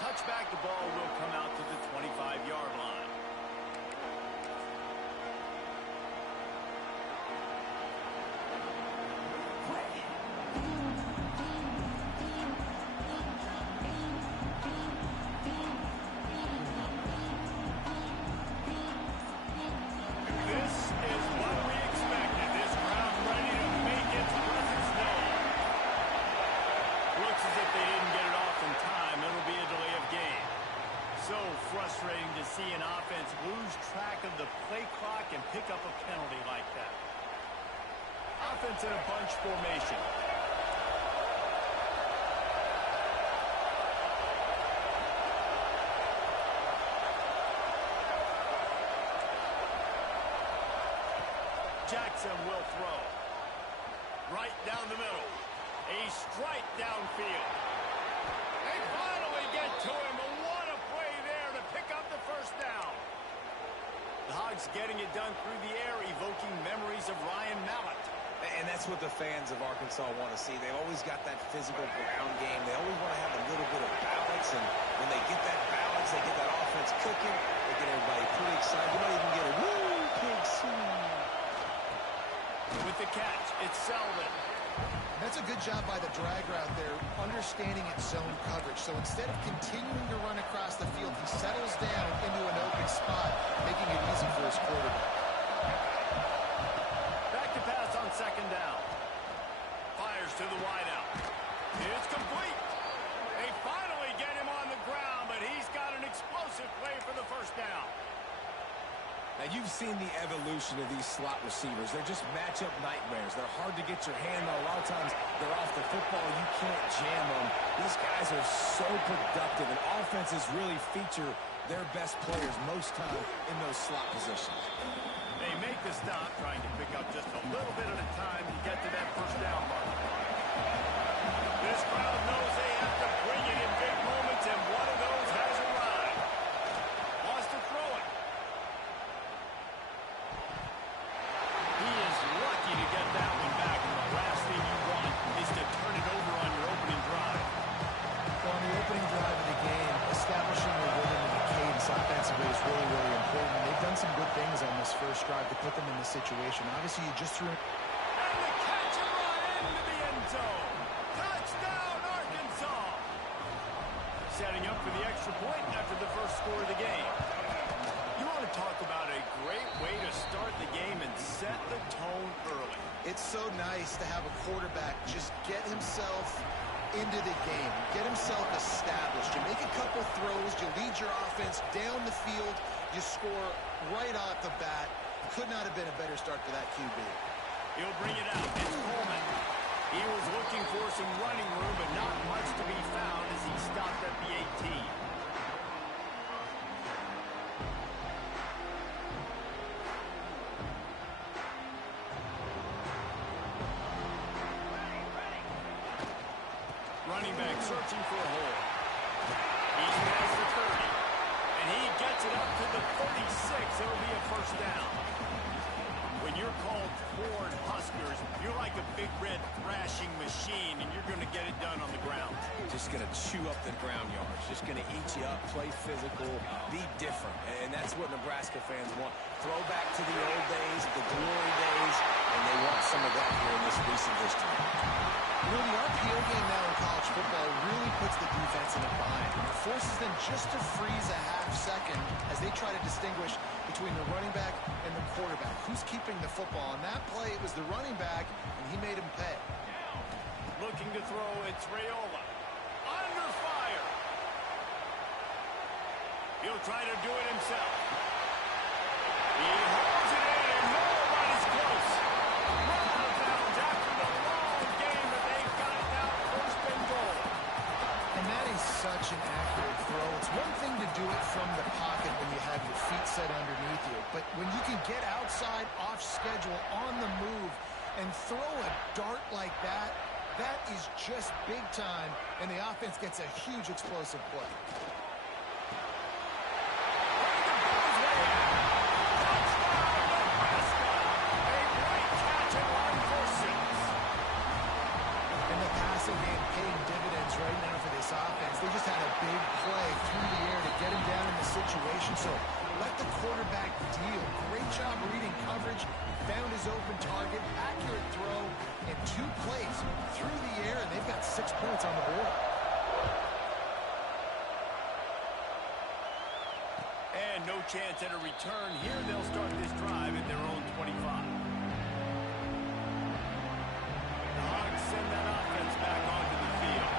touchback, the ball will come out to the 25-yard line. Looks as if they didn't get it off in time. It'll be a delay of game. So frustrating to see an offense lose track of the play clock and pick up a penalty like that. Offense in a bunch formation. Jackson will throw. Right down the middle. A strike downfield. They finally get to him. What a play there to pick up the first down. The Hogs getting it done through the air, evoking memories of Ryan Mallett. And that's what the fans of Arkansas want to see. They've always got that physical ground game. They always want to have a little bit of balance. And when they get that balance, they get that offense cooking. They get everybody pretty excited. You might even get a woo, pig swing. With the catch, it's Selvin. That's a good job by the drag route there, understanding its zone coverage. So instead of continuing to run across the field, he settles down into an open spot, making it easy for his quarterback. Back to pass on second down. Fires to the wideout. It's complete. They finally get him on the ground, but he's got an explosive play for the first down. Now, you've seen the evolution of these slot receivers. They're just matchup nightmares. They're hard to get your hand on. A lot of times, they're off the football. You can't jam them. These guys are so productive, and offenses really feature their best players most time in those slot positions. They make the stop, trying to pick up just a little bit at a time to get to that first down mark. This crowd knows they have to bring it in big moments, and one of those has arrived. Wants to throw it. He is lucky to get that one back, and the last thing you want is to turn it over on your opening drive. Well, on the opening drive of the game, establishing a rhythm and a cadence offensively is really, really important. They've done some good things on this first drive to put them in this situation. Obviously, you just threw it. And the catch run into the end zone. Touchdown, Arkansas. Setting up for the extra point after the first score of the game. You want to talk about a great way to start the game and set the tone early. It's so nice to have a quarterback just get himself into the game, get himself established. You make a couple throws, you lead your offense down the field, you score right off the bat. Could not have been a better start for that QB. He'll bring it out. It's Coleman. He was looking for some running room, but not much to be found as he stopped at the 18. Running back searching for a hole. He's past the 30. And he gets it up to the 36. It'll be a first down. When you're called Ford Huskers, you're like a big red thrashing machine, and you're going to get it done on the ground. Just going to chew up the ground yards. Just going to eat you up, play physical, be different. And that's what Nebraska fans want. Throw back to the old days, the glory days, and they want some of that here in this recent history. You know, the RPO game now in college football really puts the defense in a bind. It forces them just to freeze a half second as they try to distinguish between the running back and the quarterback. Who's keeping the football? On that play, it was the running back, and he made him pay. Looking to throw, it's Raiola. Under fire. He'll try to do it himself. He holds it in, and nobody's close. Run out of bounds after the long game, but they've got it now first and goal. And that is such an accurate throw. It's one thing to do it from the pocket when you have your feet set underneath you, but when you can get outside, off schedule, on the move, and throw a dart like that, that is just big time, and the offense gets a huge explosive play. Offense. They just had a big play through the air to get him down in the situation. So let the quarterback deal. Great job reading coverage. Found his open target. Accurate throw. And 2 plays through the air, and they've got 6 points on the board. And no chance at a return here. They'll start this drive at their own 25. The Hogs send that offense back onto the field.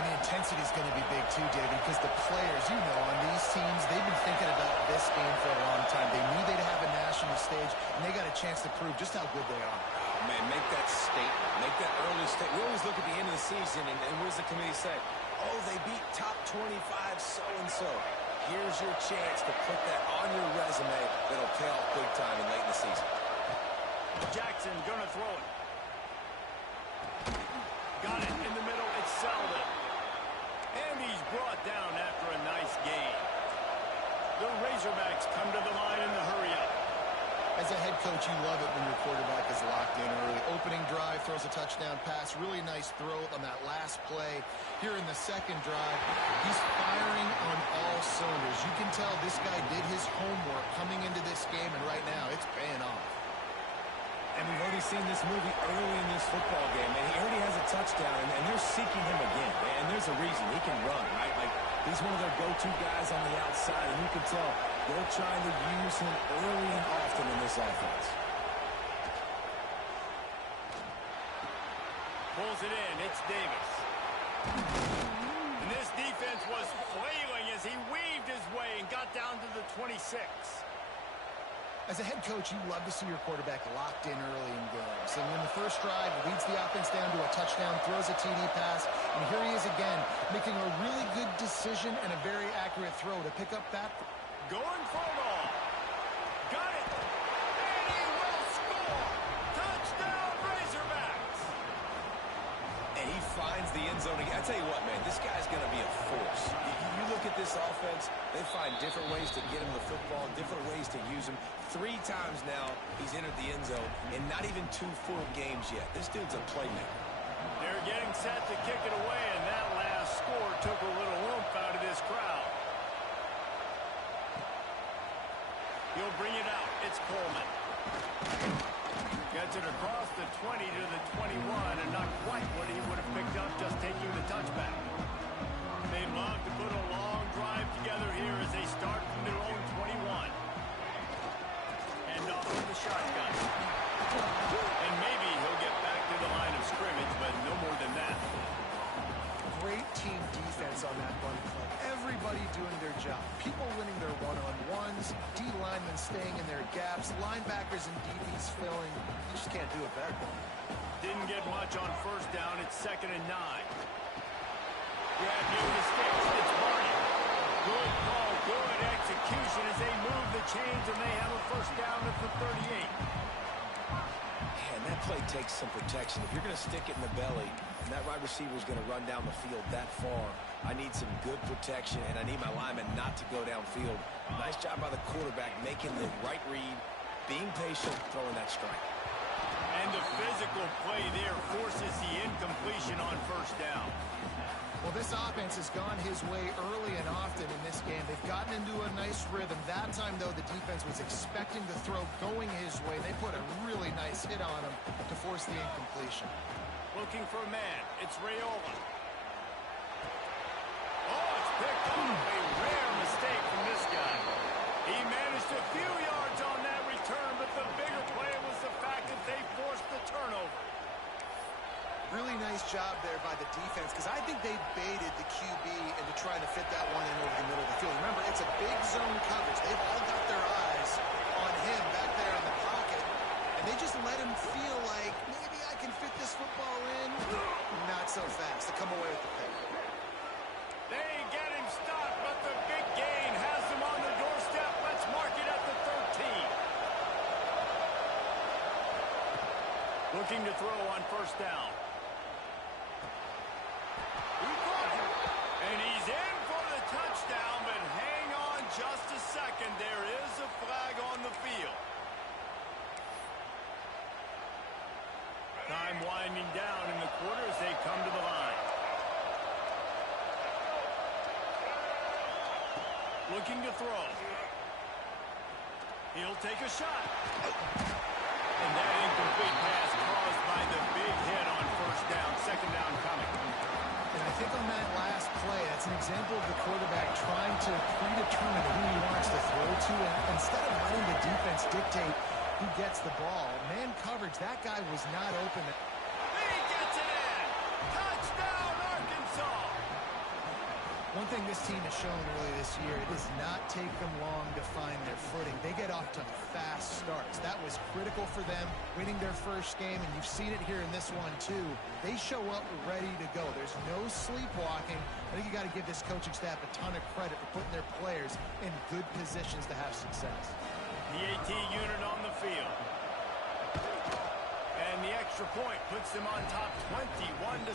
And the intensity is going to be big too, David, because the players, you know, on these teams, they've been thinking about this game for a long time. They knew they'd have a national stage, and they got a chance to prove just how good they are. Oh, man, make that statement. Make that early statement. We always look at the end of the season, and what does the committee say? Oh, they beat top 25 so-and-so. Here's your chance to put that on your resume that'll pay off big time and late in the season. Jackson going to throw it. Got it in the middle. It's Selden. And he's brought down after a nice gain. The Razorbacks come to the line in the hurry-up. As a head coach, you love it when your quarterback is locked in early. Opening drive, throws a touchdown pass. Really nice throw on that last play. Here in the second drive, he's firing on all cylinders. You can tell this guy did his homework coming into this game, and right now it's paying off. And we've already seen this movie early in this football game, and he already has a touchdown, and they're seeking him again. And there's a reason. He can run, right? Like, he's one of their go-to guys on the outside, and you can tell they're trying to use him early and often in this offense. Pulls it in. It's Davis. And this defense was flailing as he weaved his way and got down to the 26. As a head coach, you love to see your quarterback locked in early in games. And in the first drive, leads the offense down to a touchdown, throws a TD pass, and here he is again, making a really good decision and a very accurate throw to pick up that. Going for it all. Got it. And he will score. Touchdown, Razorbacks. And he finds the end zone again. I tell you what, man, this guy's going to be a force. You look at this offense, they find different ways to get him the football, different ways to use him. 3 times now he's entered the end zone, and not even 2 full games yet. This dude's a playmaker. They're getting set to kick it away, and that last score took a little oomph out of this crowd. He'll bring it out. It's Coleman. Gets it across the 20 to the 21, and not quite what he would have picked up just taking the touchback. They'd love to put a long drive together here as they start from their own 21. And off with the shotgun. And maybe he'll get back to the line of scrimmage, but no more than that. Great team defense on that run play. Everybody doing their job. People winning their one-on-ones, D linemen staying in their gaps, linebackers and DBs filling. You just can't do it better. Didn't get much on first down. It's 2nd and 9. Grab near the sticks. It's Barney. Good call, good execution as they move the chains, and they have a first down at the 38. Man, that play takes some protection. If you're going to stick it in the belly, and that right receiver is going to run down the field that far, I need some good protection, and I need my lineman not to go downfield. Nice job by the quarterback making the right read, being patient, throwing that strike. And the physical play there forces the incompletion on first down. Well, this offense has gone his way early and often in this game. They've gotten into a nice rhythm. That time, though, the defense was expecting the throw going his way. They put a really nice hit on him to force the incompletion. Looking for a man. It's Rayola. Oh, it's picked up. A rare mistake from this guy. He managed a few yards on that return, but the bigger play was the fact that they forced the turnover. Really nice job there by the defense, because I think they baited the QB into trying to fit that one in over the middle of the field. Remember, it's a big zone coverage. They've all got their eyes on him back there in the pocket, and they just let him feel like, maybe I can fit this football in. Not so fast. They come away with the pick. They get him stopped, but the big gain has them on the doorstep. Let's mark it at the 13. Looking to throw on first down. And he's in for the touchdown, but hang on just a second. There is a flag on the field. Time winding down in the quarter as they come to the line. Looking to throw. He'll take a shot. And that incomplete pass caused by the big hit on first down. Second down coming. And I think on that last play, that's an example of the quarterback trying to predetermine who he wants to throw to. And instead of letting the defense dictate who gets the ball, man coverage, that guy was not open. He gets it in. Touchdown, Arkansas. One thing this team has shown early this year, it does not take them long to find their footing. They get off to fast starts. That was critical for them, winning their first game, and you've seen it here in this one too. They show up ready to go. There's no sleepwalking. I think you got to give this coaching staff a ton of credit for putting their players in good positions to have success. The AT unit on the field. And the extra point puts them on top 21-7.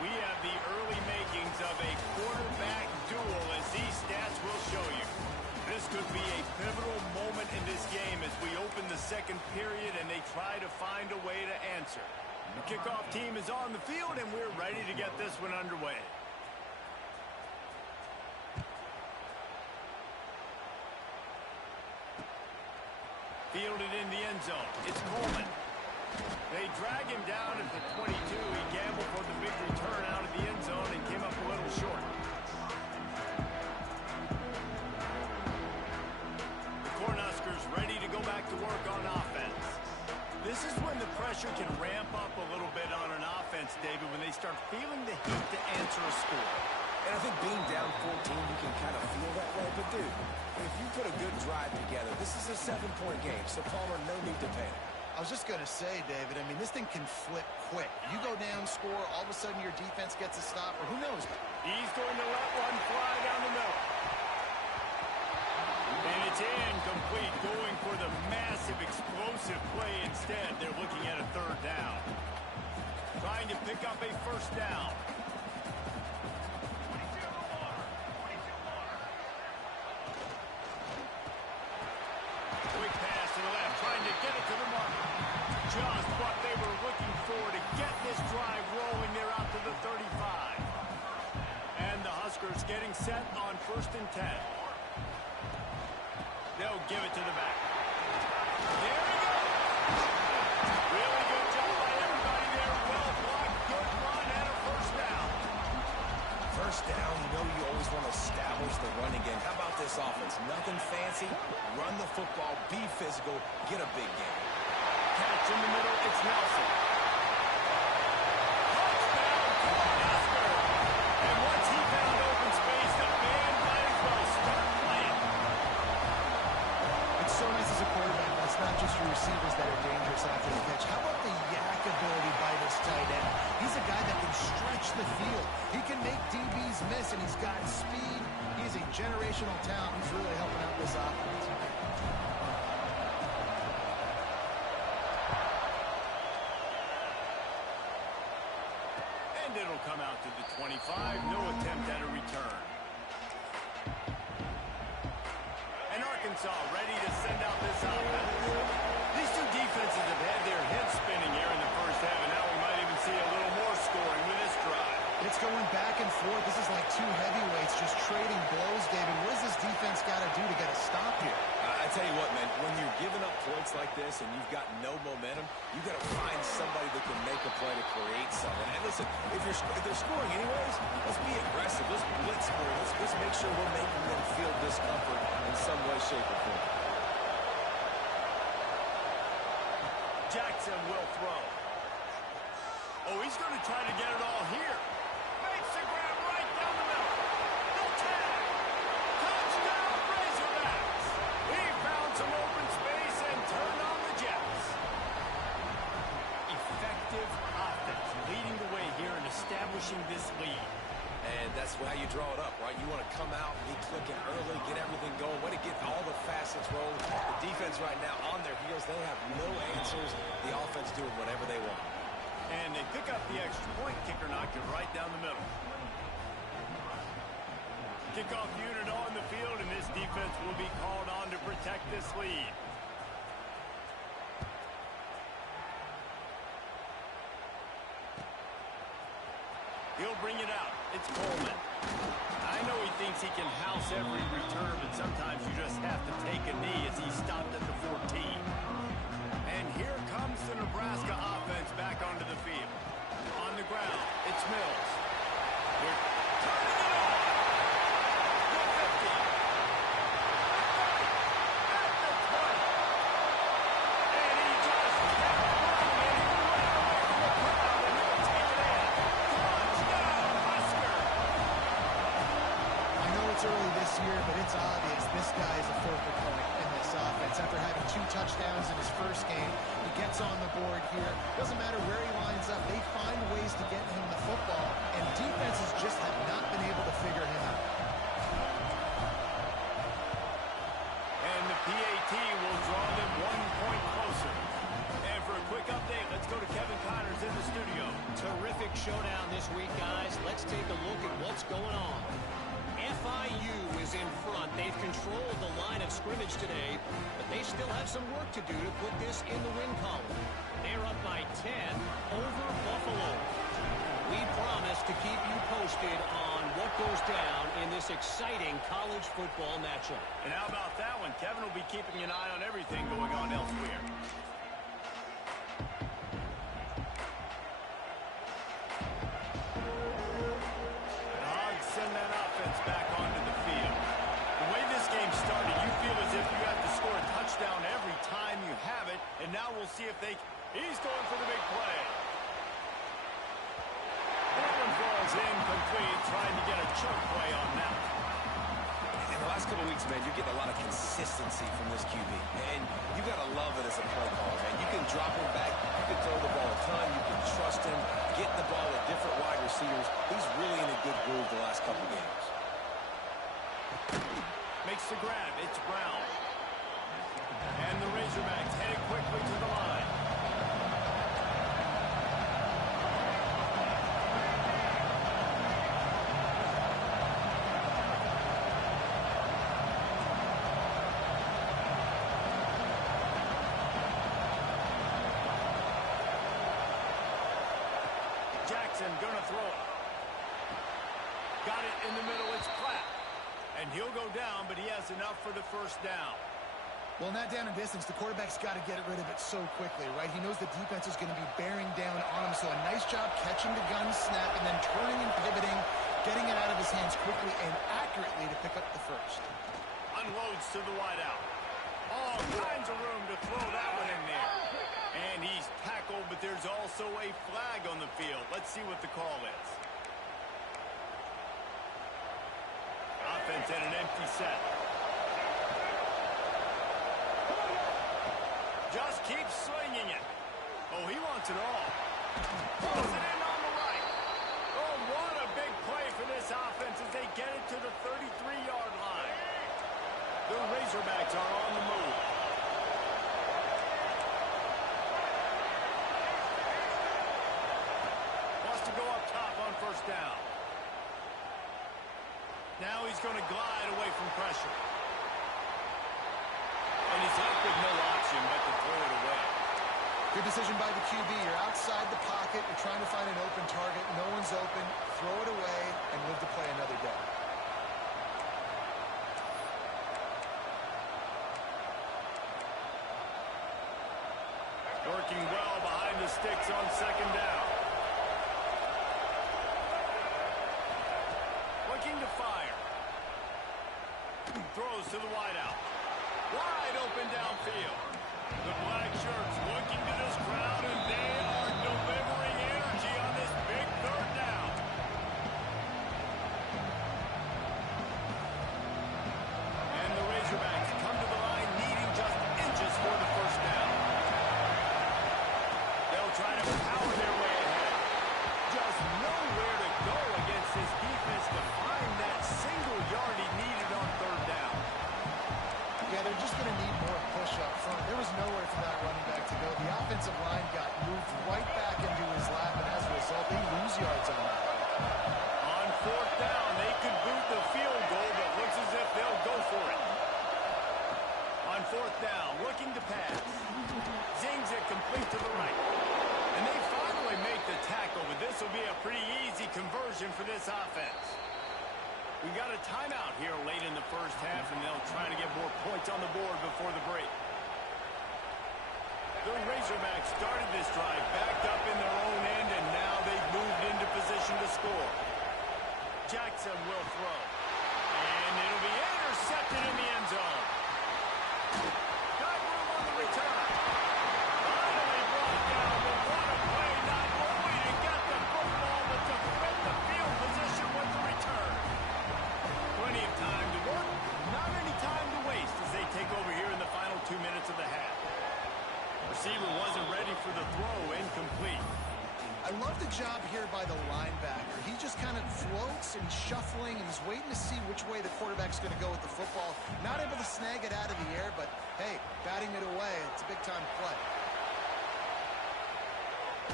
We have the early makings of a quarterback duel, as these stats will show you. This could be a pivotal moment in this game as we open the second period and they try to find a way to answer. The kickoff team is on the field, and we're ready to get this one underway. Fielded in the end zone. It's Coleman. They drag him down at the 22. He gambled for the big return out of the end zone and came up a little short. The Cornhuskers ready to go back to work on offense. This is when the pressure can ramp up a little bit on an offense, David, when they start feeling the heat to answer a score. And I think being down 14, you can kind of feel that way. But, dude, if you put a good drive together, this is a 7-point game, so Palmer, no need to panic. I was just going to say, David, I mean, this thing can flip quick. You go down, score, all of a sudden your defense gets a stop, or who knows? He's going to let one fly down the middle. And it's incomplete, going for the massive, explosive play instead. They're looking at a third down. Trying to pick up a first down. Quick pass to the left, trying to get it to the mark. Just what they were looking for to get this drive rolling. They're out to the 35. And the Huskers getting set on 1st and 10. They'll give it to the back. There we go. Really good job by everybody there. Well blocked, good run, and a first down. First down, you know you always want to establish the running game. How about this offense? Nothing fancy. Run the football, be physical, get a big game. Catch in the middle, it's Nelson. Touchdown, Cornhusker. And once he found open space, the band might as well start playing. It's so nice as a quarterback. It's not just your receivers that are dangerous after the catch. How about the yak ability by this tight end? He's a guy that can stretch the field. He can make DBs miss, and he's got speed. He's a generational talent. He's really helping out this offense. And it'll come out to the 25. No attempt at a return. And Arkansas ready to send out this offense. These two defenses have had their heads spinning here in the first half, and now we might even see a little more scoring with this drive. It's going back and forth. This is like two heavyweights just trading blows, David. What does this defense got to do to get a stop here? I tell you what, man, when you're giving up points like this and you've got no momentum, you got to find somebody that can make a play to create something. And listen, if they're scoring anyways, let's be aggressive. Let's blitz more. Let's make sure we're making them feel discomfort in some way, shape, or form. Jackson will throw. Oh, he's going to try to get it all here. Makes the grab right down the middle. The tag. Touchdown, Razorbacks. He found some open space and turned on the Jets. Effective offense leading the way here and establishing this lead. And that's how you draw it up, right? You want to come out, be clicking early, get everything going, way to get all the facets rolling. The defense right now on their heels, they have no answers. The offense doing whatever they want. And they pick up the extra point. Kicker knocked it right down the middle. Kickoff unit on the field, and this defense will be called on to protect this lead. He'll bring it out. It's Coleman. I know he thinks he can house every return, but sometimes you just have to take a knee as he stopped at the 14. And here comes the Nebraska offense back onto the field. On the ground, it's Mills. They're turning it on. The 50. At the 20. And he just kept running, and he went away from the crowd, and they'll take it in. Touchdown, Husker. touchdowns in his first game. He gets on the board here. Doesn't matter where he lines up. They find ways to get him the football, and defenses just have not been able to figure him out. And the PAT will draw them 1 point closer. And for a quick update, let's go to Kevin Connors in the studio. Terrific showdown this week, guys. Let's take a look at what's going on. FIU is in front. They've controlled the line of scrimmage today, but they still have some work to do to put this in the win column. They're up by 10 over Buffalo. We promise to keep you posted on what goes down in this exciting college football matchup. And how about that one? Kevin will be keeping an eye on everything going on elsewhere. Send that offense back onto the field. The way this game started, you feel as if you have to score a touchdown every time you have it, and now we'll see if they... He's going for the big play. That one falls incomplete, trying to get a choke play on that. In the last couple of weeks, man, you're getting a lot of consistency from this QB. And you got to love it as a play caller, man. You can drop him back. You can throw the ball a ton. You can trust him. Get the ball at different wide receivers. He's really in a good groove the last couple of games. Makes the grab. It's Brown. And the Razorbacks headed quickly to the line. Jackson gonna throw it. Got it in the middle. It's Platt. And he'll go down, but he has enough for the first down. Well, in that down and distance, the quarterback's got to get rid of it so quickly, right? He knows the defense is going to be bearing down on him, so a nice job catching the gun snap and then turning and pivoting, getting it out of his hands quickly and accurately to pick up the first. Unloads to the wideout. All kinds of room to throw that one in there. And he's tackled, but there's also a flag on the field. Let's see what the call is. Offense at an empty set. Just keeps swinging it. Oh, he wants it all. Throws it in on the right. Oh, what a big play for this offense as they get it to the 33-yard line. The Razorbacks are on the move. Wants to go up top on first down. Now he's going to glide away from pressure. And he's left with no option but to throw it away. Good decision by the QB. You're outside the pocket. You're trying to find an open target. No one's open. Throw it away and live to play another day. Working well behind the sticks on second down. Looking to fire. Throws to the wideout. Wide open downfield. The black shirts looking to this crowd, and they are delivering energy on this big third down. And the Razorbacks come to the line needing just inches for the first down. They'll try to power their way ahead. Just nowhere to go against this defense to find that single yard he needed on third down. Yeah, they're just going to need more push up front. There was nowhere for that running back to go. The offensive line got moved right back into his lap, and as a result, they lose yards on that. On fourth down, they could boot the field goal, but looks as if they'll go for it. On fourth down, looking to pass. Zings it complete to the right. And they finally make the tackle, but this will be a pretty easy conversion for this offense. We got a timeout here late in the first half, and they'll try to get more points on the board before the break. The Razorbacks started this drive backed up in their own end, and now they've moved into position to score. Jackson will throw. And it'll be intercepted in the end zone. Got room on the return. Finally brought down, but what a play, not only to get the football, but to fit the field position with the return. Plenty of time to work, not any time to waste as they take over here in the final 2 minutes of the half. the job here by the linebacker. He just kind of floats and he's shuffling and he's waiting to see which way the quarterback's going to go with the football. Not able to snag it out of the air, but hey, batting it away, it's a big-time play.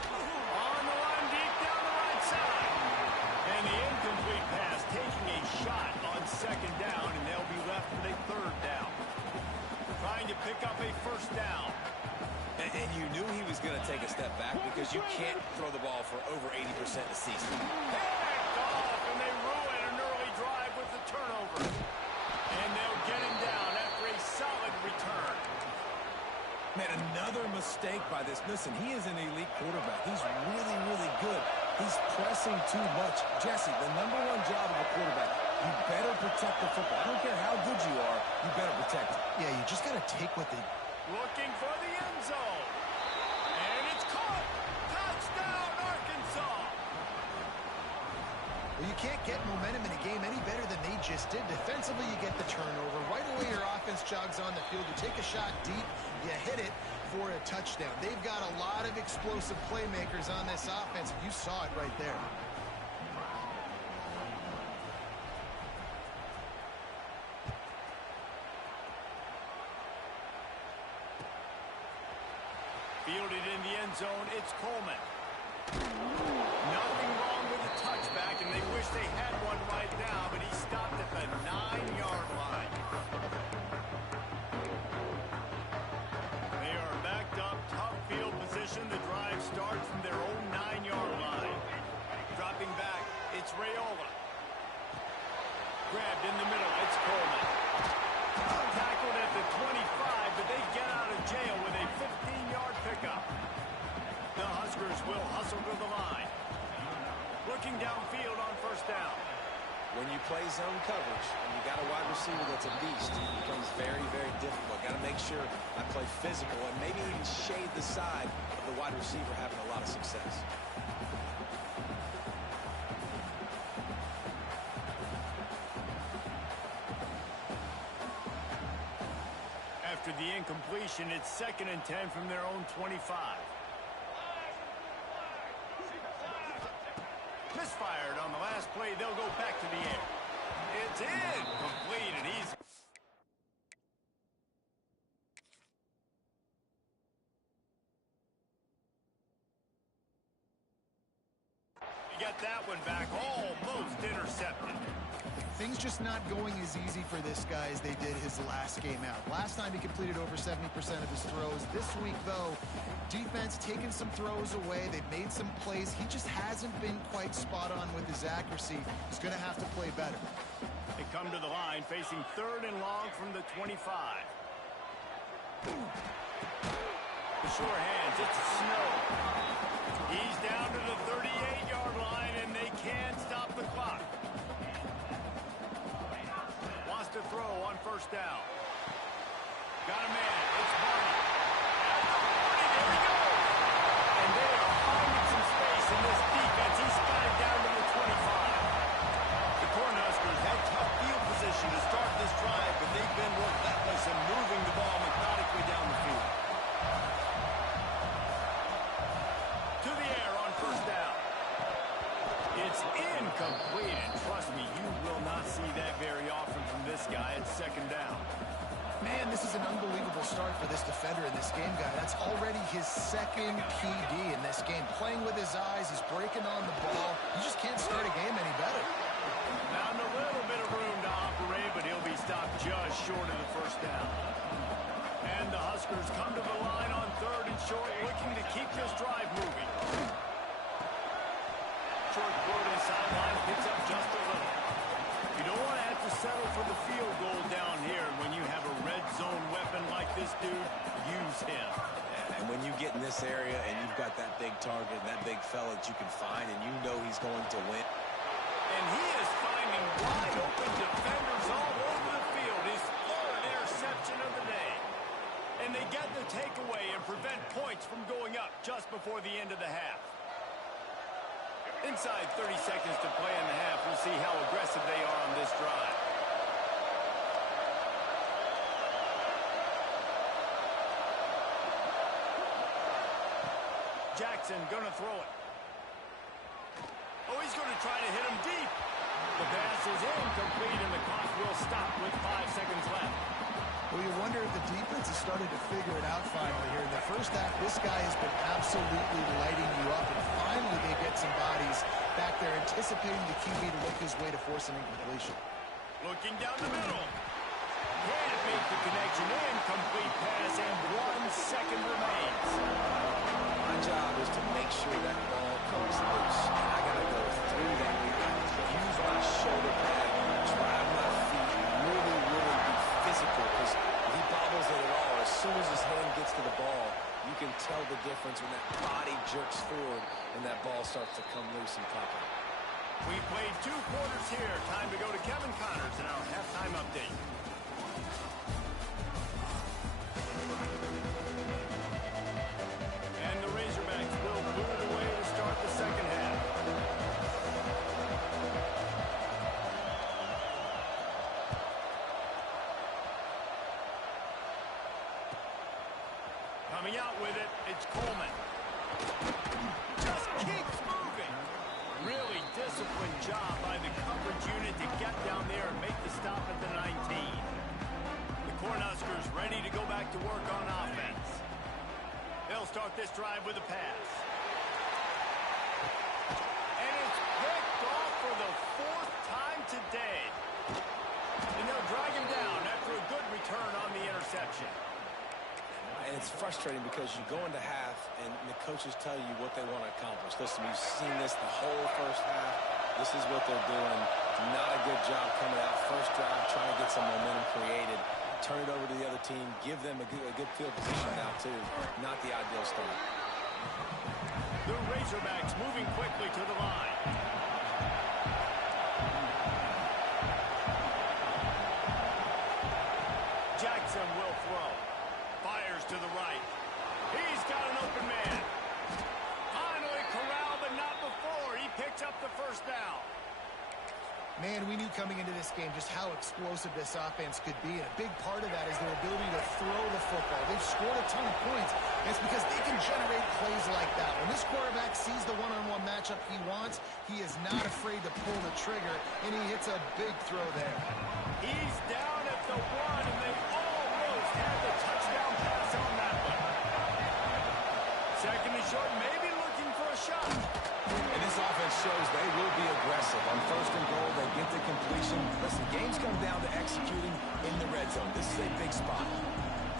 On the line deep down the right side. And the incomplete pass taking a shot on second down, and they'll be left with a third down. Trying to pick up a first down. And you knew he was going to take a step back because you can't throw the ball for over 80% a season. Picked off, and they ruin an early drive with the turnover. And they'll get him down after a solid return. Man, another mistake by this. Listen, he is an elite quarterback. He's really, really good. He's pressing too much. Jesse, the number one job of a quarterback, you better protect the football. I don't care how good you are, you better protect it. Yeah, you just got to take what they... Looking for the end zone. And it's caught. Touchdown, Arkansas. Well, you can't get momentum in a game any better than they just did. Defensively, you get the turnover. Right away, your offense jogs on the field. You take a shot deep, you hit it for a touchdown. They've got a lot of explosive playmakers on this offense. You saw it right there. Fielded in the end zone, it's Coleman. Nothing wrong with the touchback, and they wish they had one right now, but he stopped at the 9-yard line. They are backed up, tough field position. The drive starts from their own 9-yard line. Dropping back, it's Raiola. Grabbed in the middle, it's Coleman. Tackled at the 25, but they get out of jail with a 15-yard pickup. The Huskers will hustle to the line. Looking downfield on first down. When you play zone coverage and you got a wide receiver that's a beast, it becomes very, very difficult. Got to make sure I play physical and maybe even shade the side of the wide receiver having a lot of success. After the incompletion, it's 2nd and 10 from their own 25. Misfired on the last play. They'll go back to the air. It's in. Complete and easy. You got that one back. Almost intercepted. Things just not going as easy for this guy as they did his last game out. Last time he completed over 70% of his throws. This week, though, defense taking some throws away. They've made some plays. He just hasn't been quite spot on with his accuracy. He's going to have to play better. They come to the line facing 3rd and long from the 25. The sure hands, it's Snow. He's down to the 38-yard line, and they can't stop the clock. Wants to throw on first down. Got a man. It's Barney. At the 40, there he goes. And they are finding some space in this defense. He's got it down to the 25. The Cornhuskers had tough field position to start this drive, but they've been relentless in moving the ball methodically down the field. To the air on first down. It's incomplete, and trust me, you will not see that very often from this guy at 2nd down. Man, this is an unbelievable start for this defender in this game, guy. That's already his 2nd PD in this game. Playing with his eyes, he's breaking on the ball. You just can't start a game any better. Found a little bit of room to operate, but he'll be stopped just short of the first down. And the Huskers come to the line on 3rd and short, looking to keep this drive moving. Short throw to the sideline, picks up just a little. You don't want to have to settle for the field goal down here. When you have a red zone weapon like this dude, use him. And when you get in this area and you've got that big target, that big fella that you can find, and you know he's going to win. And he is finding wide open defenders all over the field. His 3rd interception of the day. And they get the takeaway and prevent points from going up just before the end of the half. Inside 30 seconds to play in the half. We'll see how aggressive they are on this drive. Jackson gonna throw it. Oh, he's going to try to hit him deep. The pass is incomplete, and the clock will stop with 5 seconds left. Well, you wonder if the defense has started to figure it out finally here. In the first half, this guy has been absolutely lighting you up, and finally they get some bodies back there anticipating the QB to look his way to force an incompletion. Looking down the middle. Can't make the connection. Incomplete pass, and 1 second remains. My job is to make sure that ball comes loose. And I got to go through that. Use my shoulder pad, drive my feet, really be physical. Because if he bobbles it at all, as soon as his hand gets to the ball, you can tell the difference when that body jerks forward and that ball starts to come loose and pop out. We played 2 quarters here. Time to go to Kevin Connors in our halftime update. And the Razorbacks will boot it away to start the second half. Coming out with it, it's Coleman. Just keeps moving. Really disciplined job by the coverage unit to get down there and make the stop at the 19. The Cornhuskers ready to go back to work on offense. They'll start this drive with a pass. And it's picked off for the 4th time today. And they'll drag him down after a good return on the interception. And it's frustrating because you go into half and the coaches tell you what they want to accomplish. Listen, we've seen this the whole first half. This is what they're doing. Not a good job coming out. First drive, trying to get some momentum created. Turn it over to the other team. Give them a good field position now, too. Not the ideal start. The Razorbacks moving quickly to the line. Jackson will throw. Fires to the right. He's got an open man. Finally corralled, but not before. He picks up the first down. Man, we knew coming into this game just how explosive this offense could be, and a big part of that is their ability to throw the football. They've scored a ton of points, and it's because they can generate plays like that. When this quarterback sees the one-on-one matchup he wants, he is not afraid to pull the trigger, and he hits a big throw there. He's down at the 1, and they almost had the touchdown pass on that one. Second and short, maybe looking for a shot. And this offense shows they will be aggressive. On first and goal, they get the completion. Listen, games come down to executing in the red zone. This is a big spot.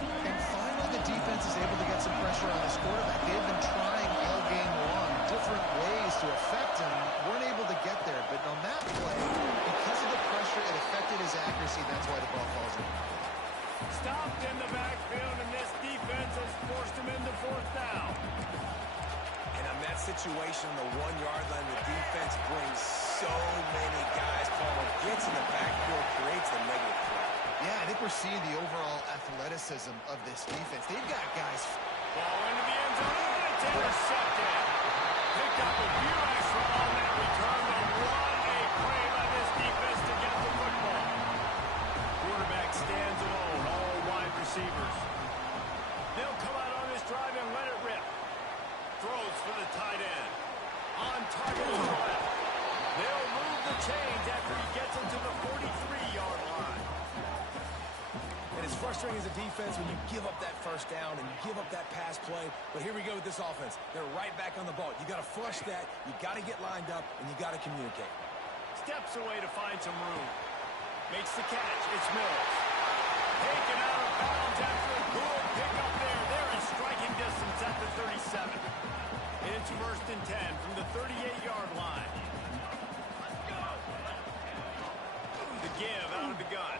And finally, the defense is able to get some pressure on this quarterback. They've been trying all game long, different ways to affect him. Weren't able to get there, but on that play, because of the pressure, it affected his accuracy. That's why the ball falls in. Stopped in the backfield, and this defense has forced him into 4th down. And on that situation, the 1-yard line, the defense brings so many guys. Palmer gets in the backfield, creates a negative play. Yeah, I think we're seeing the overall athleticism of this defense. They've got guys. Ball into the end zone, and it's intercepted. Picked up a few extra on that return, but what a play by this defense to get the football. Quarterback stands alone, all wide receivers. They'll come out on this drive and let it rip. Throws for the tight end. On target to the left. They'll move the chains after he gets into the 43-yard line. And it's frustrating as a defense when you give up that first down and you give up that pass play. But here we go with this offense. They're right back on the ball. You got to flush that. You got to get lined up, and you got to communicate. Steps away to find some room. Makes the catch. It's Mills. Taken out of bounds after a good pickup there. They're in striking distance at the 37. It's 1st and 10 from the 38-yard line. The give out of the gun.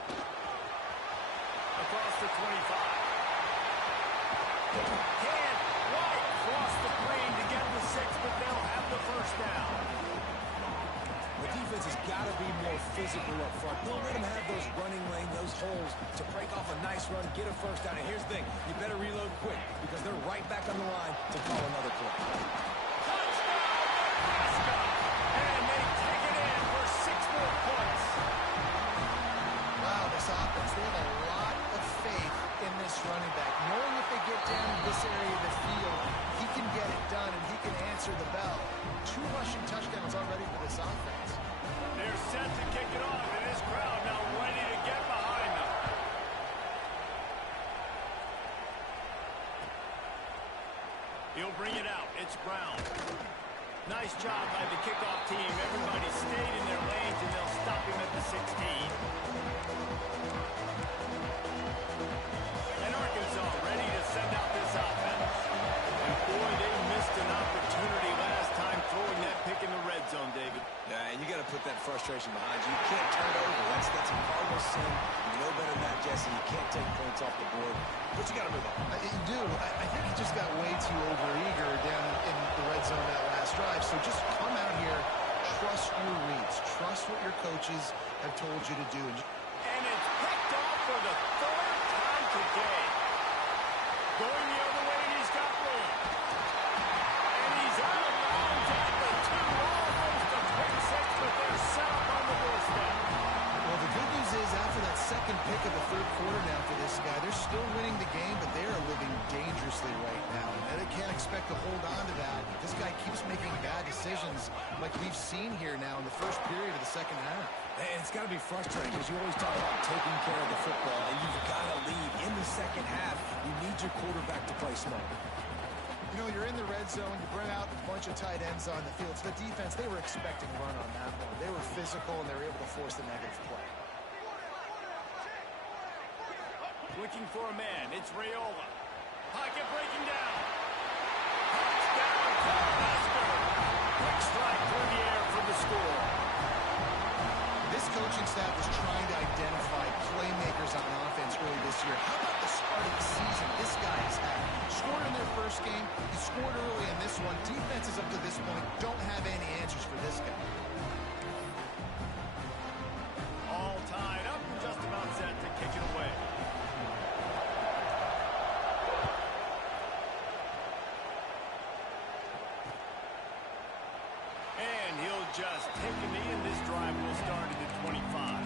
Across the 25. Can't quite cross the plane to get the 6, but they'll have the first down. The defense has got to be more physical up front. Don't let them have those running lane, those holes to break off a nice run, get a first down. And here's the thing, you better reload quick because they're right back on the line to call another play. Touchdown, Nebraska! And they take it in for 6 more points. Wow, this offense, they have a lot of faith in this running back. Knowing if they get down in this area of the field, he can get it done and he can answer the bell. 2 rushing touchdowns already for the He'll bring it out. It's Brown. Nice job by the kickoff team. Everybody stayed in their lanes, and they'll stop him at the 16. And Arkansas ready to send out this offense. And boy, they missed an opportunity last time throwing that pick in the red zone, David. Yeah, and you got to put that frustration behind you. You can't turn it over. That's a cardinal sin. You know better than that, Jesse. You can't take points off the board, but you got to move on. You do. I think he just got way too overeager down in the red zone that last drive. So just come out here, trust your reads, trust what your coaches have told you to do. And it's picked off for the third time today. Going the other way, and he's got room. And he's out of bounds at the 2, almost a pick six, but they're set up on the doorstep. Well, the good news is after that second pick of the third quarter now for this guy, they're still winning the game, but they are living dangerously right now. And they can't expect to hold on to that. This guy keeps making bad decisions like we've seen here now in the first period of the second half. And it's got to be frustrating because you always talk about taking care of the football, and you've got to lead in the second half. You need your quarterback to play smart. You know, you're in the red zone, you bring out a bunch of tight ends on the field. So the defense, they were expecting run on that one. They were physical, and they were able to force the negative play. Looking for a man. It's Raiola. Pocket breaking down. Touchdown, Nebraska. Quick strike through the air for the score. This coaching staff was trying to identify playmakers on offense early this year. How about the start of the season this guy has had? Scored in their first game. He scored early in this one. Defenses up to this point don't have any answers for this guy. All tied up and just about set to kick it away. And he'll just take a knee, and this drive will start at the 25.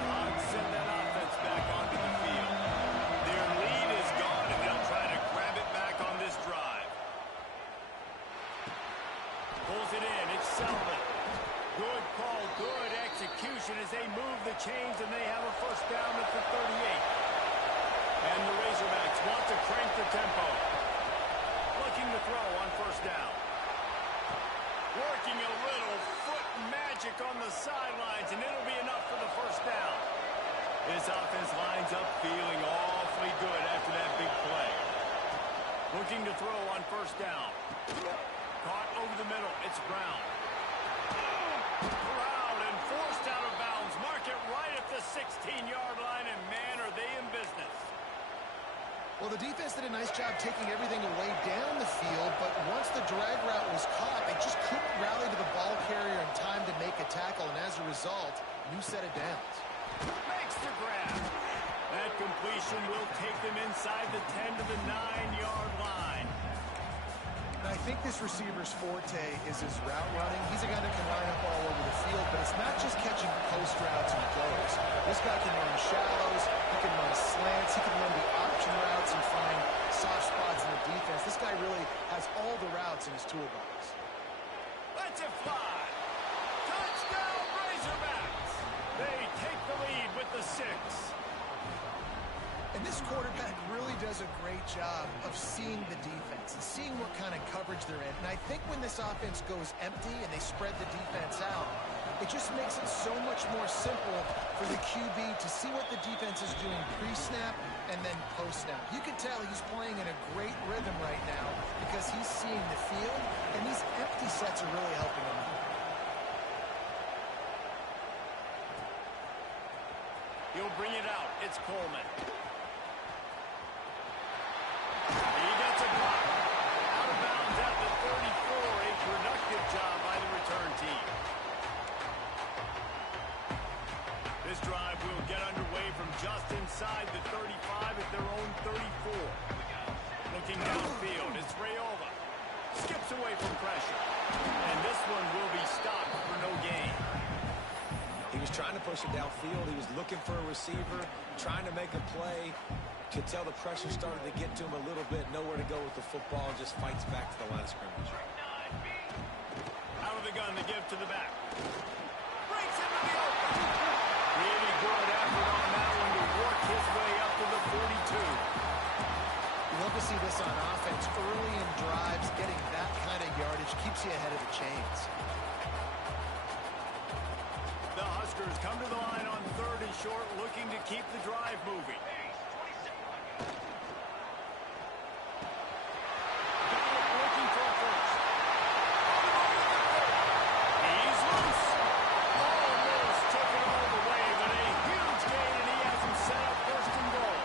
Hogs send that offense back onto the field. Their lead is gone, and they'll try to grab it back on this drive. Pulls it in. It's Sullivan. Good call, good execution as they move the chains, and they have a first down at the 38. And the Razorbacks want to crank the tempo. Looking to throw on first down. Working a little foot magic on the sidelines, and it'll be enough for the first down. This offense lines up feeling awfully good after that big play. Looking to throw on first down. Caught over the middle. It's Brown. Brown and forced out of bounds. Mark it right at the 16-yard line, and man, are they in business. Well, the defense did a nice job taking everything away down the field, but once the drag route was caught, they just couldn't rally to the ball carrier in time to make a tackle, and as a result, new set of downs. Makes the grab. That completion will take them inside the 10 to the 9-yard line. And I think this receiver's forte is his route running. He's a guy that can line up all over the field, but it's not just catching post routes and goes. This guy can run shallows, he can run slants, he can run the option routes and find soft spots in the defense. This guy really has all the routes in his toolbox. Lets it fly. Touchdown, Razorbacks. They take the lead with the 6. And this quarterback really does a great job of seeing the defense and seeing what kind of coverage they're in. And I think when this offense goes empty and they spread the defense out, it just makes it so much more simple for the QB to see what the defense is doing pre-snap and then post-snap. You can tell he's playing in a great rhythm right now because he's seeing the field, and these empty sets are really helping him. He'll bring it out. It's Coleman. He gets a block. Out of bounds at the 34. A productive job by the return team. This drive will get underway from just inside the 35 at their own 34. Looking downfield, it's Raiola. Skips away from pressure. And this one will be stopped for no gain. He was trying to push him downfield. He was looking for a receiver, trying to make a play. Could tell the pressure started to get to him a little bit. Nowhere to go with the football. Just fights back to the line of scrimmage. Out of the gun, the give to the back. Breaks into the open. Really good effort on that one to work his way up to the 42. You love to see this on offense. Early in drives, getting that kind of yardage keeps you ahead of the chains. The Huskers come to the line on 3rd and short, looking to keep the drive moving. Looking for a first. He's loose. Almost took it all the way, but a huge gain, and he has him set up 1st and goal.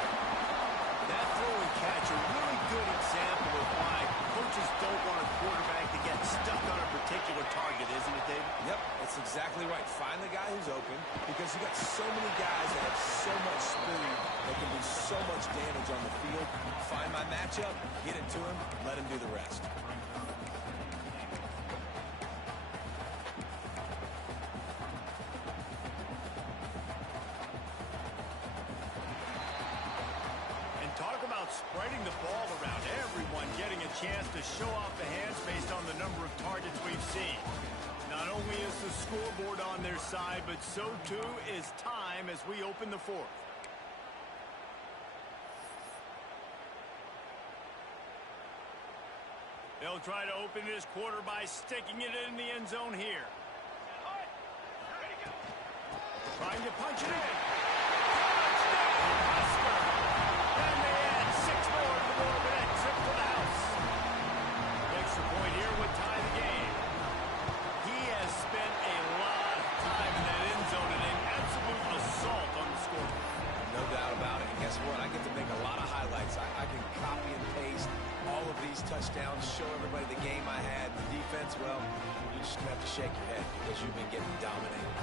That throw and catch, a really good example of why coaches don't want a quarterback to get stuck on a particular target, isn't it, David? Yep, that's exactly right. Find the guy who's open, because you got so many guys that have so much speed that can do so much damage on the field. Find my matchup, get it to him, let him do the rest. And talk about spreading the ball around. Everyone getting a chance to show off the hands based on the number of targets we've seen. Not only is the scoreboard on their side, but so too is time as we open the 4th. They'll try to open this quarter by sticking it in the end zone here. Trying to punch it in. Touchdown, Husker! And they add 6 more to the board, but that trip to the house. The extra point here would tie the game. He has spent a lot of time in that end zone and an absolute assault on the scoreboard. No doubt about it. And guess what? I get to make a lot of highlights. I can copy and paste all of these touchdowns, show everybody the game I had. The defense, well, you're just going to have to shake your head because you've been getting dominated.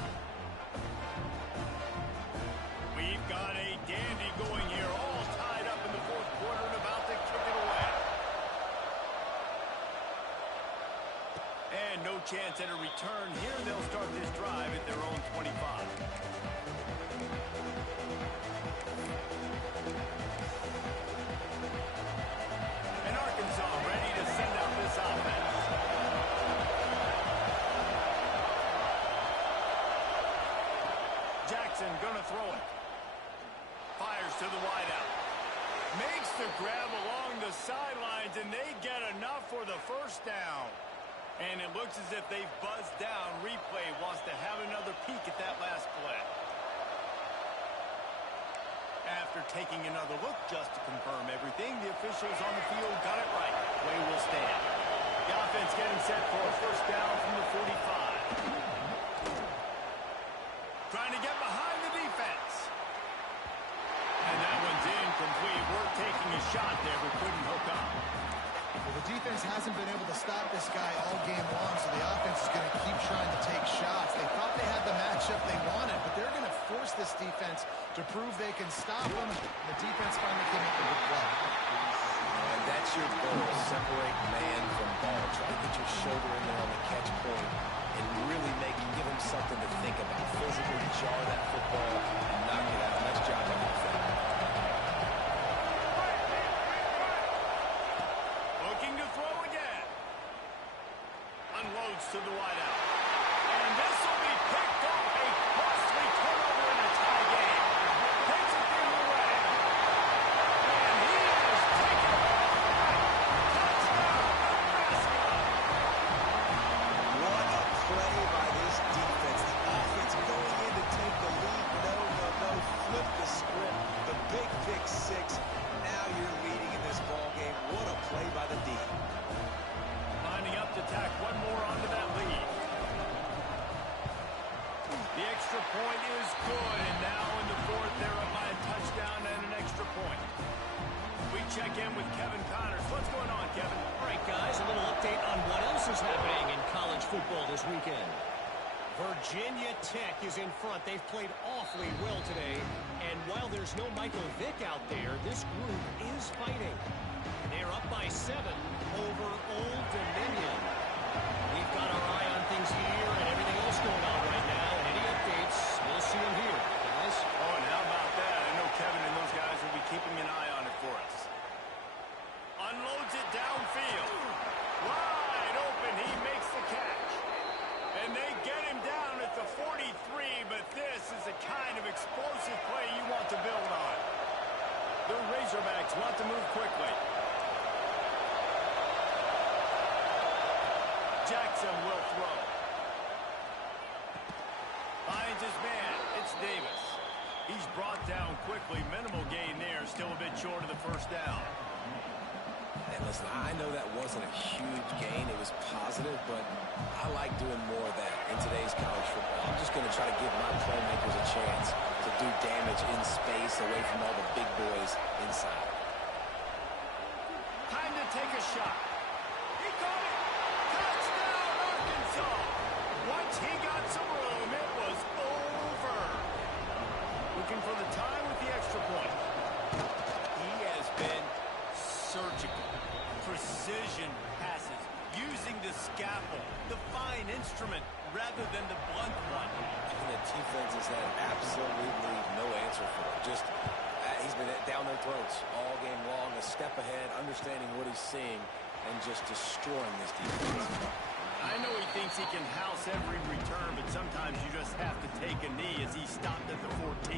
We've got a dandy going here, all tied up in the 4th quarter and about to kick it away. And no chance at a return here. They'll start this drive at their own 25. And Arkansas ready to send out this offense. Jackson gonna throw it. Fires to the wideout. Makes the grab along the sidelines, and they get enough for the 1st down. And it looks as if they've buzzed down. Replay wants to have another peek at that last play. After taking another look just to confirm everything, the officials on the field got it right. Play will stand. The offense getting set for a 1st down from the 45. Trying to get behind the defense. And that one's incomplete. We're taking a shot there, but couldn't hook up. Well, the defense hasn't been able to stop this guy all game long, so the offense is going to keep trying to take shots. They thought they had the matchup they wanted, but they're going to force this defense to prove they can stop them. The defense finally came up with a play. And that's your goal, separate man from ball. Try to get your shoulder in there on the catch point and really give him something to think about. Physically jar that football and knock it out. Nice job by the defender. Looking to throw again. Unloads to the wideout. And this will be picked off. A costly turnover in a tie game. Takes it the other way. And he has taken it off. Touchdown, Nebraska. What a play by this defense. The offense going in to take the lead. No. Flip the script. The big pick 6. Now you're leading in this ball game. What a play by the D. Lining up to tack one more onto that lead. The extra point is good, and now in the 4th, they're up by a touchdown and an extra point. We check in with Kevin Connors. What's going on, Kevin? All right, guys, a little update on what else is happening in college football this weekend. Virginia Tech is in front. They've played awfully well today. And while there's no Michael Vick out there, this group is fighting. They're up by 7 over Old Dominion. We've got our eye on things here and everything else going on right now. And any updates, we'll see them here, guys. Oh, and how about that? I know Kevin and those guys will be keeping an eye on it for us. Unloads it downfield. Wide open. He makes the catch. And Jackson will throw. Finds his man. It's Davis. He's brought down quickly. Minimal gain there. Still a bit short of the first down. And listen, I know that wasn't a huge gain. It was positive, but I like doing more of that in today's college football. I'm just going to try to give my playmakers a chance to do damage in space away from all the big boys inside. Time to take a shot. He caught it. Touchdown, Arkansas. Once he got some room, it was over. Looking for the tie with the extra point. He has been surgical. Precision passes. Using the scalpel, the fine instrument, rather than the blunt one. And the defense has had absolutely no answer for it. Just, he's been down their throats all game long, a step ahead, understanding what he's seeing, and just destroying this defense. I know he thinks he can house every return, but sometimes you just have to take a knee as he stopped at the 14.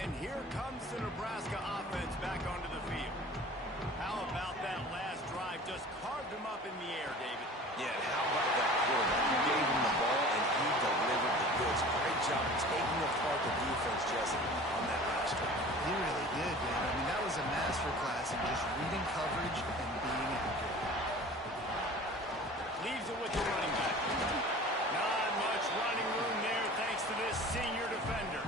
And here comes the Nebraska offense back onto the field. How about that last drive? Just carved him up in the air, David. Yeah, and how about that quarterback? You gave him the ball, and he delivered the goods. Great job taking apart the defense, Jesse, on that last drive. He really did, man. I mean, that was a masterclass in just reading coverage and being accurate. Leaves it with the running back. Not much running room there thanks to this senior defender.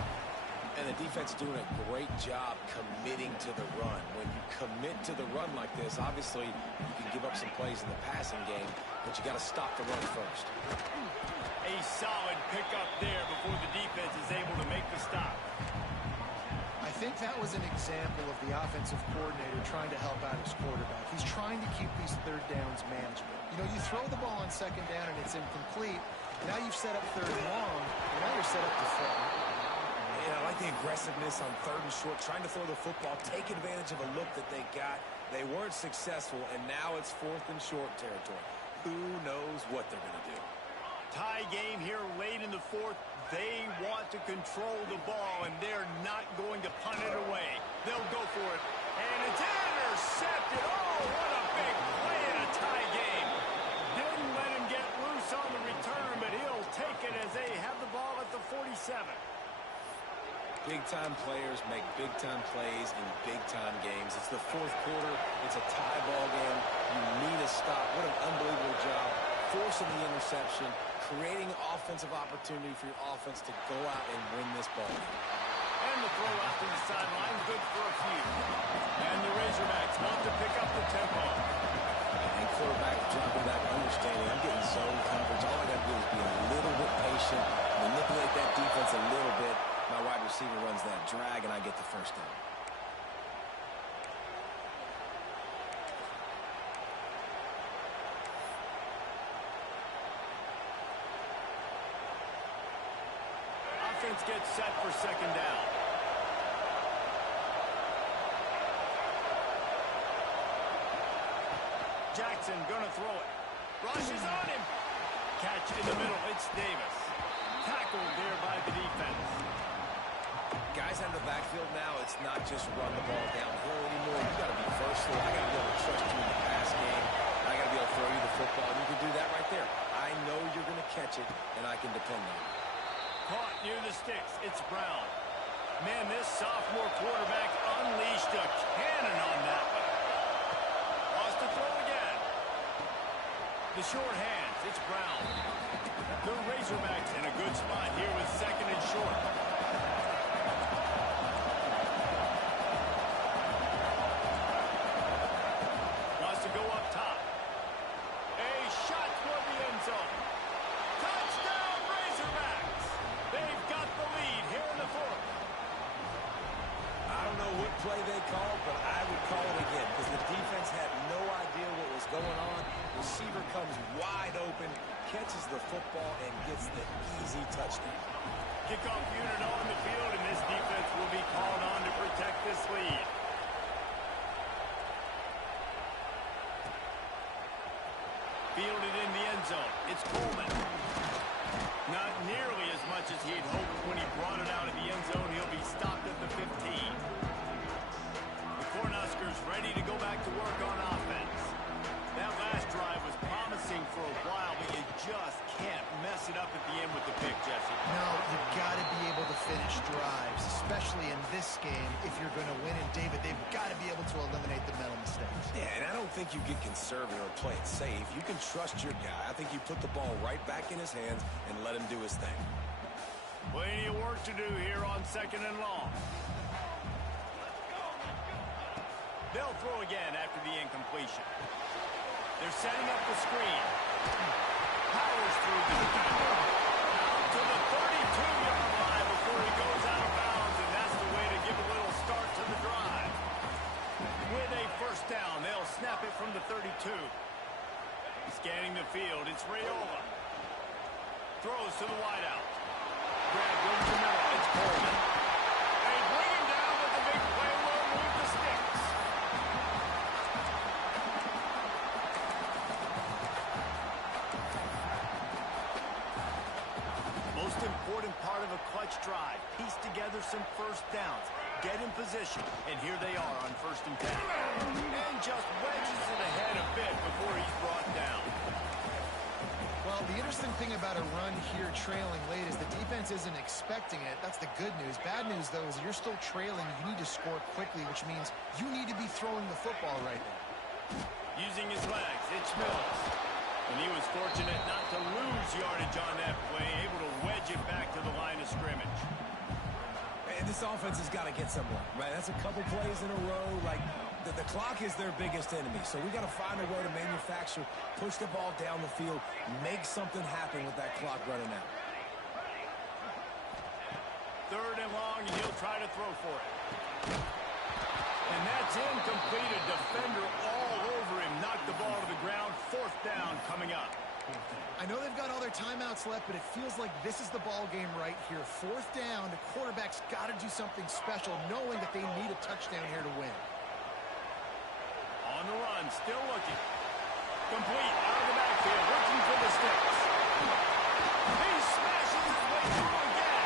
And the defense doing a great job committing to the run. When you commit to the run like this, obviously you can give up some plays in the passing game, but you got to stop the run first. A solid pickup there before the defense is able to make the stop. I think that was an example of the offensive coordinator trying to help out his quarterback. He's trying to keep these third downs manageable. You know, you throw the ball on second down and it's incomplete. Now you've set up third and long, and now you're set up to throw. Yeah, I like the aggressiveness on third and short, trying to throw the football, take advantage of a look that they got. They weren't successful, and now it's fourth and short territory. Who knows what they're going to do? Tie game here late in the fourth. They want to control the ball, and they're not going to punt it away. They'll go for it, and it's intercepted. Oh, what a big play in a tie game. Didn't let him get loose on the return, but he'll take it as they have the ball at the 47. Big-time players make big-time plays in big-time games. It's the fourth quarter. It's a tie ball game. You need a stop. What an unbelievable job. Forcing the interception, creating offensive opportunity for your offense to go out and win this ball game. And the throw out to the sideline, good for a few. And the Razorbacks want to pick up the tempo. And quarterback dropping back, understanding I'm getting zone coverage. All I got to do is be a little bit patient, manipulate that defense a little bit. My wide receiver runs that drag, and I get the first down. Offense gets set for second down. Jackson gonna throw it. Rushes on him. Catch in the middle. It's Davis. Tackled there by the defense. Guys out of the backfield now, it's not just run the ball downhill anymore. You got to be versatile. I got to be able to trust you in the pass game. I got to be able to throw you the football. And you can do that right there. I know you're going to catch it, and I can depend on it. Caught near the sticks. It's Brown. Man, this sophomore quarterback unleashed a cannon on that one. Wants to throw again. The short hands. It's Brown. The Razorbacks in a good spot here with second and short. Wants to go up top. A shot toward the end zone. Touchdown, Razorbacks! They've got the lead here in the fourth. I don't know what play they called, but I would call it again because the defense had no idea what was going on. Receiver comes wide open, catches the football, and gets the easy touchdown. Kickoff unit on the field, and this defense will be called on to protect this lead. Fielded in the end zone. It's Coleman. Not nearly as much as he had hoped when he brought it out of the end zone. He'll be stopped at the 15. The Cornhuskers ready to go back to work on offense. That last drive was promising. promising for a while, but you just can't mess it up at the end with the pick, Jesse. No, you've got to be able to finish drives, especially in this game if you're going to win. And, David, they've got to be able to eliminate the mental mistakes. Yeah, and I don't think you get conservative or play it safe. You can trust your guy. I think you put the ball right back in his hands and let him do his thing. Plenty of work to do here on 2nd and long. They'll throw again after the incompletion. They're setting up the screen. Powers through the defender. Out to the 32-yard line before he goes out of bounds, and that's the way to give a little start to the drive. With a first down, they'll snap it from the 32. Scanning the field, it's Raiola. Throws to the wideout. Grab over the middle, it's Coleman. They bring him down with the big play. Will move the sticks. Most important part of a clutch drive. Piece together some first downs. Get in position. And here they are on 1st and 10. And just wedges it ahead a bit before he's brought down. Well, the interesting thing about a run here trailing late is the defense isn't expecting it. That's the good news. Bad news, though, is you're still trailing. You need to score quickly, which means you need to be throwing the football right now. Using his legs, it's Mills. And he was fortunate not to lose yardage on that play, able to wedge it back to the line of scrimmage. And this offense has got to get somewhere, right? That's a couple plays in a row. Like, the clock is their biggest enemy, so we got to find a way to manufacture, push the ball down the field, make something happen with that clock running out. 3rd and long, and he'll try to throw for it. And that's incomplete. A defender all over him. Knocked the ball to the ground. 4th down coming up. I know they've got all their timeouts left, but it feels like this is the ball game right here. 4th down, the quarterback's got to do something special, knowing that they need a touchdown here to win. On the run, still looking. Complete, out of the backfield, looking for the sticks. He smashes his way through again.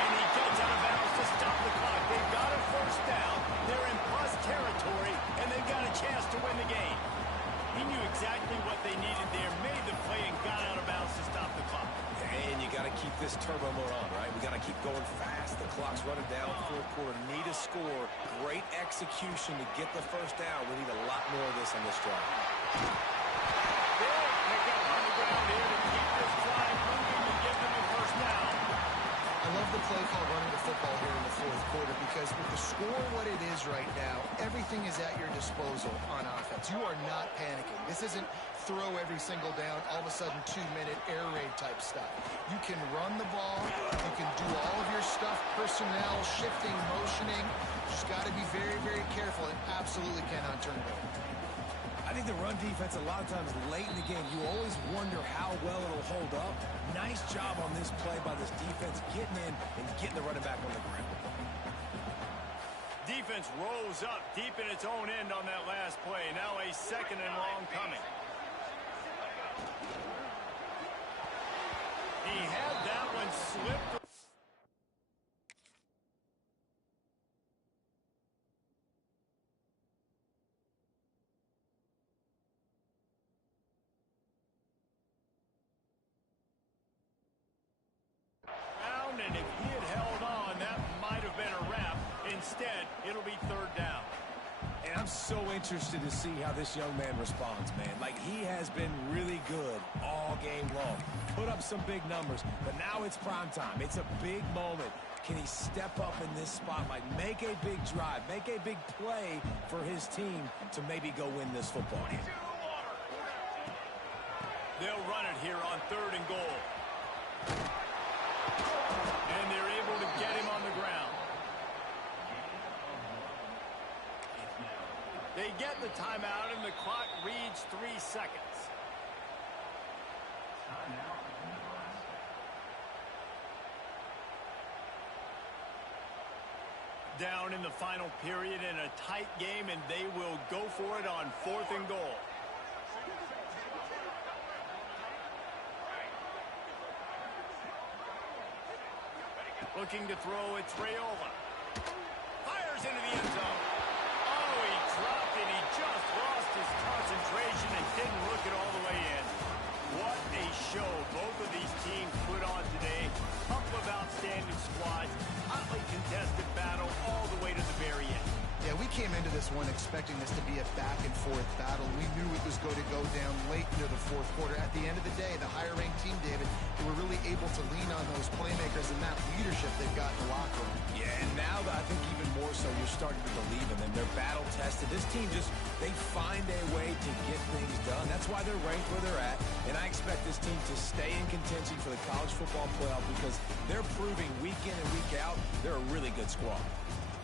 And he gets out of bounds to stop the clock. They've got a 1st down. They're in plus territory, and they've got a chance to win the game. He knew exactly what they needed there, made the play, and got out of bounds to stop the clock. And you got to keep this turbo mode on, right? We got to keep going fast. The clock's running down. 4th quarter. Need a score. Great execution to get the 1st down. We need a lot more of this on this drive. They'll pick up on the ground here to keep this drive moving and give them a 1st down. I love the play call running the football here in the 4th quarter because with the score what it is right now, everything is at your disposal on offense. You are not panicking. This isn't throw every single down, all of a sudden 2-minute air raid type stuff. You can run the ball. You can do all of your stuff, personnel, shifting, motioning. Just got to be very, very careful and absolutely cannot turn it over. I think the run defense, a lot of times late in the game, you always wonder how well it'll hold up. Nice job on this play by this defense, getting in and getting the running back on the ground. Defense rolls up deep in its own end on that last play. Now a 2nd and long coming. He had that one slipped. And if he had held on, that might have been a wrap. Instead, it'll be 3rd down. And I'm so interested to see how this young man responds, man. Like, he has been really good all game long. Put up some big numbers, but now it's prime time. It's a big moment. Can he step up in this spotlight, make a big drive, make a big play for his team to maybe go win this football game? They'll run it here on 3rd and goal. And they're able to get him on the ground. They get the timeout, and the clock reads 3 seconds. Down in the final period in a tight game, and they will go for it on 4th and goal. Looking to throw, it's Raiola. Fires into the end zone. Oh, he dropped it. He just lost his touch, concentration and didn't look it all the way in. What a show both of these teams put on today. Couple of outstanding squads. Hotly contested battle all the way to the very end. Yeah, we came into this one expecting this to be a back-and-forth battle. We knew it was going to go down late into the fourth quarter. At the end of the day, the higher-ranked team, David, they were really able to lean on those playmakers and that leadership they've got in the locker room. Yeah, and now I think even more so, you're starting to believe in them. They're battle-tested. This team they find a way to get things done. That's why they're ranked where they're at, and I expect this team to stay in contention for the college football playoff because they're proving week in and week out they're a really good squad.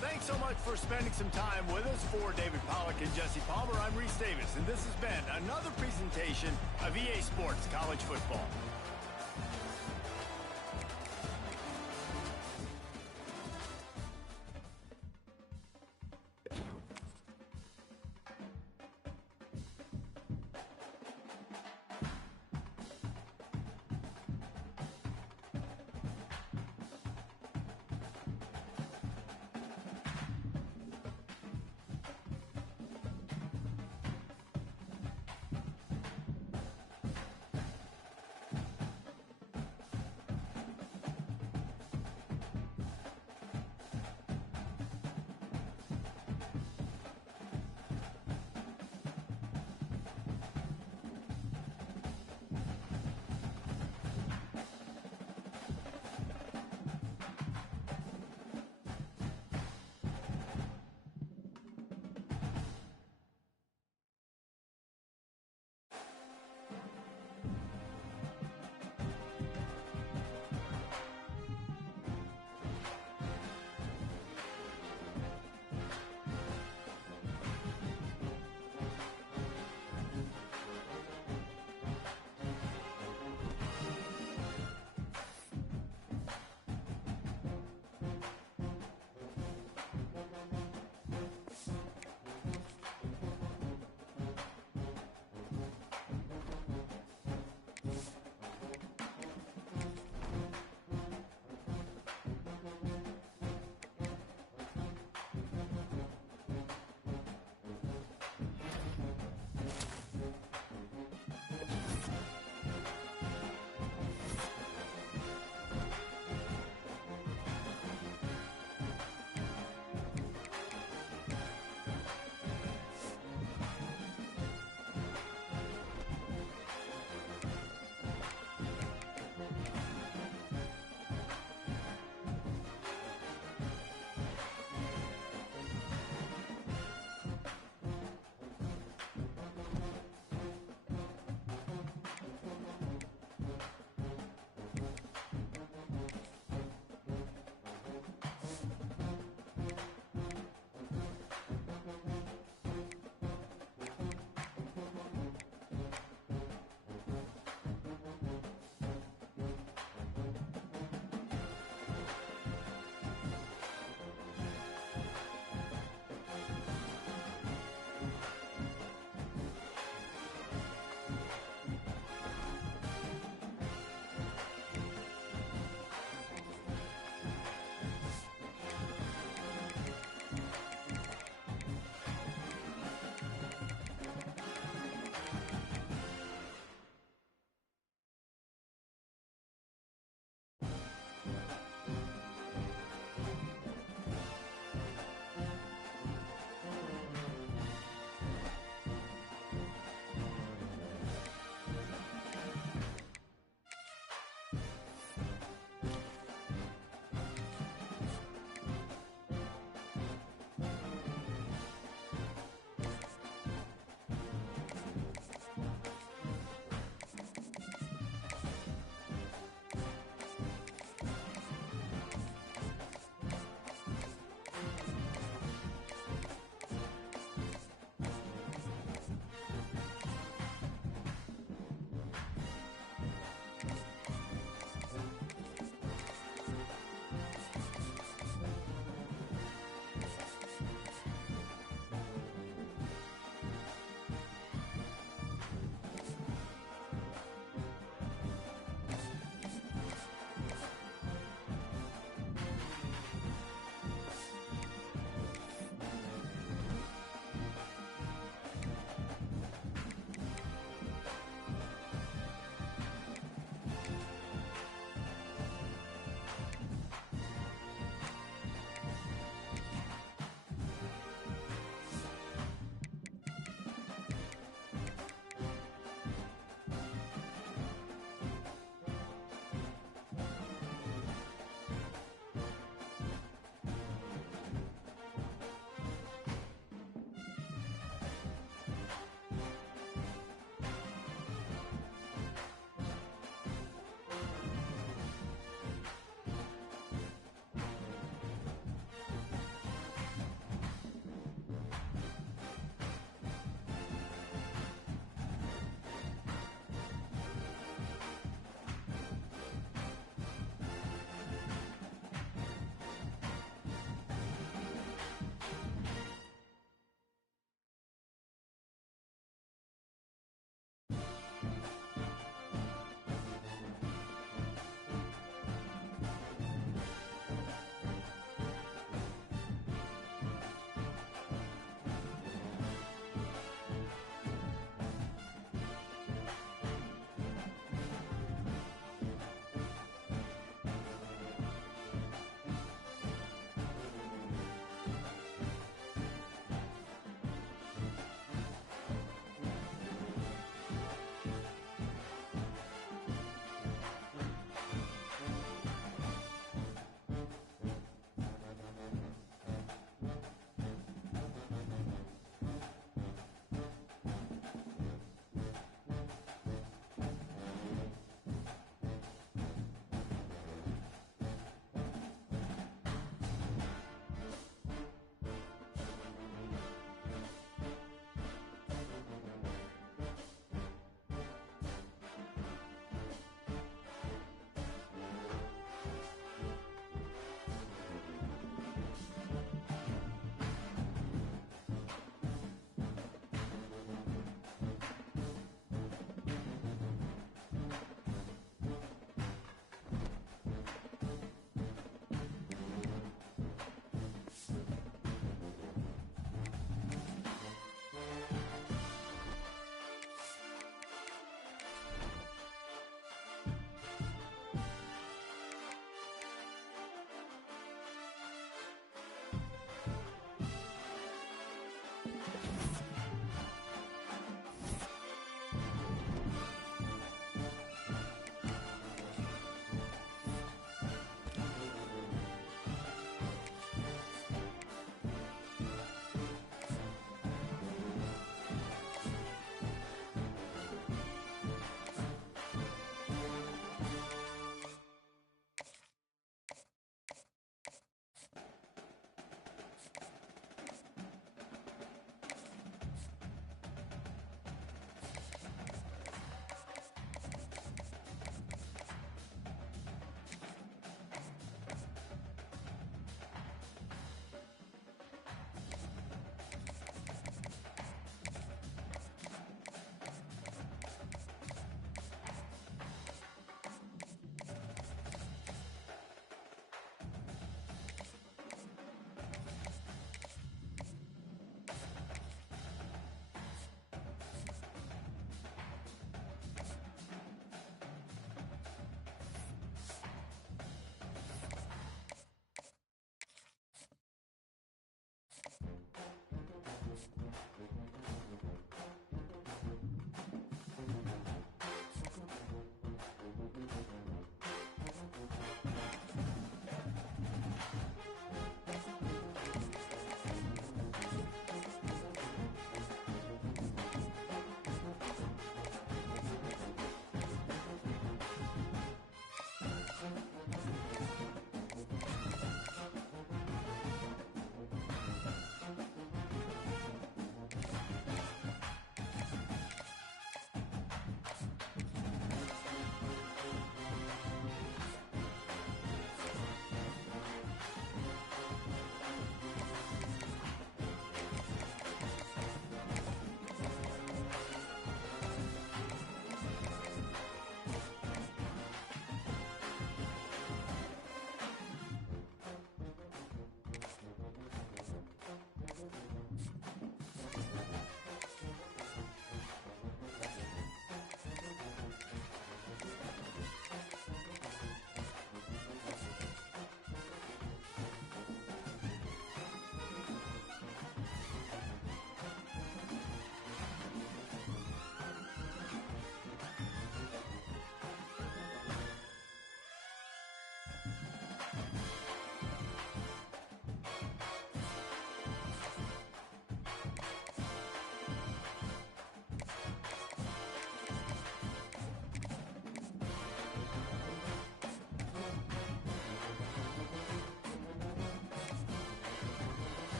Thanks so much for spending some time with us. For David Pollack and Jesse Palmer, I'm Reese Davis, and this has been another presentation of EA Sports College Football.